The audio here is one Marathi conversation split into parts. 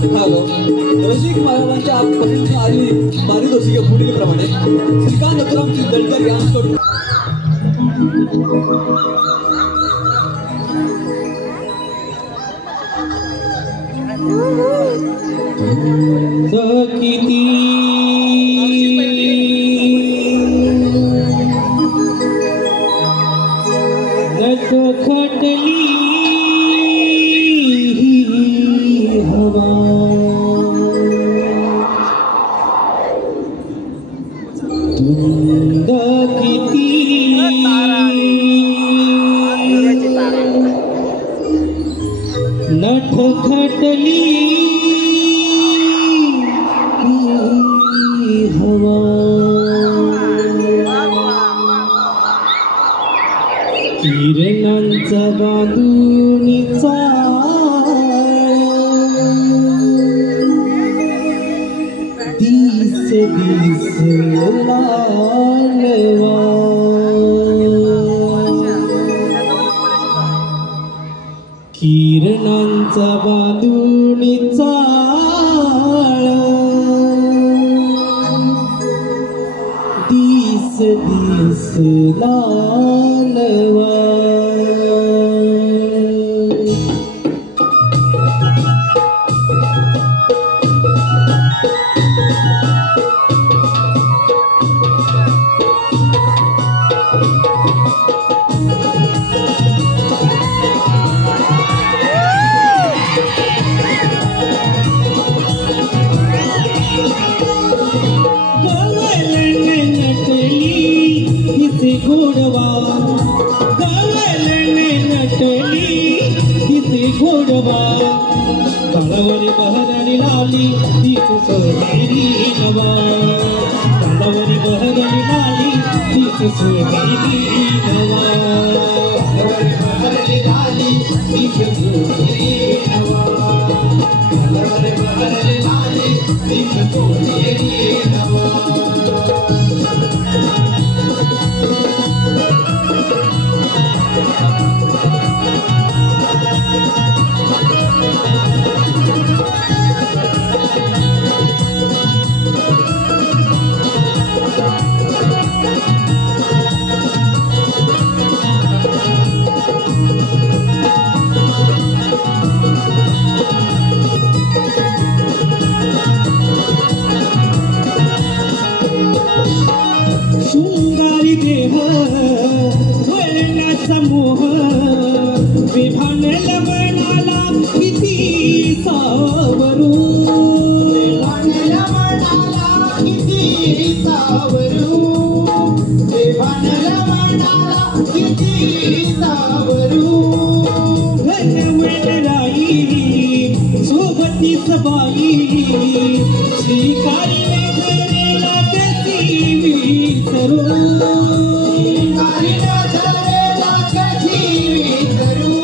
रसिक महाराजांच्या परीने आली पारितोषिके पुढील प्रमाणे श्रीकांत नथुराम चिंदळकर यांच्याकडून किती नट खटली हवा धुंद किती नट खटली हवा किरणांचा बांधुनीचा दिस दिस लालवा किरणांचा बांधुनीचा दिस दिस लालवा घोडवा गवळण नटली तिथे घोडवा काळवरी बहरणी लावली तीच सोनेरी नवा काळवरी बहरणी लावली तीच सोनेरी नवा काळवरी बहरणी लावली तीच सोनेरी नवा काळवरी बहरणी लावली तीच सोनेरी नवा शृंगारी देह वळणाचा मोह विभान लवणाला किती सावरू विभान लवणाला किती सावरू विभान लवणाला किती सावरू घनवण राई सोबती सबाई श्रीकारी करेला कशी विसरू श्रीकारी करेला कशी विसरू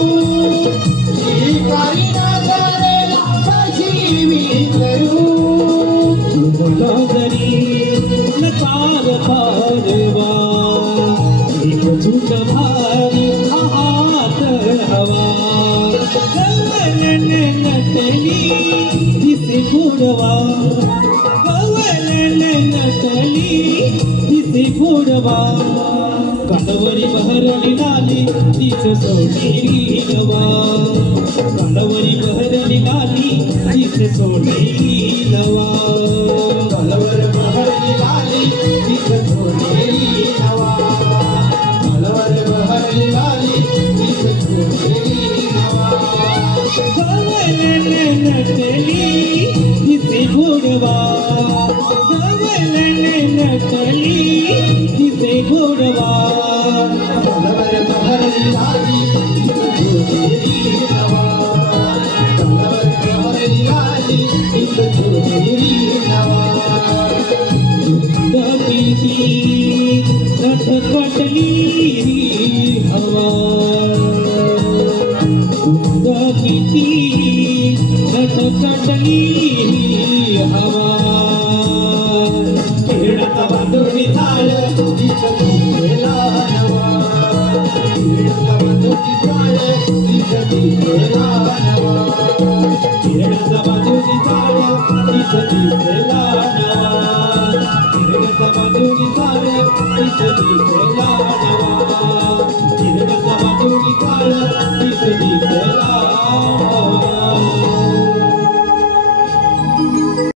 श्रीकारी करेला कशी विसरू तुला जरी नकार पारवा एक झुट भारी हात हवा गवळण नटली दिसे घोडवा गवळण नटली दिसे घोडवा काळवरी बहरली लाली तीच सोनेरी नवा काळवरी बहरली लाली तीच सोनेरी नवा काळवर बहरली लाली तीच सोनेरी नवा काळवर बहरली लाली तीच सोनेरी नवा गवळण नटली दिसे घोडवा गवळण नटली दिसे घोडवा नटखटली हवा किती नटखटली हवा खेळाचा बांधुनी चाल खेळाचा बांधुनी चाल खेळाचा बांधुनी चाल खेळाचा बांधुनी चाल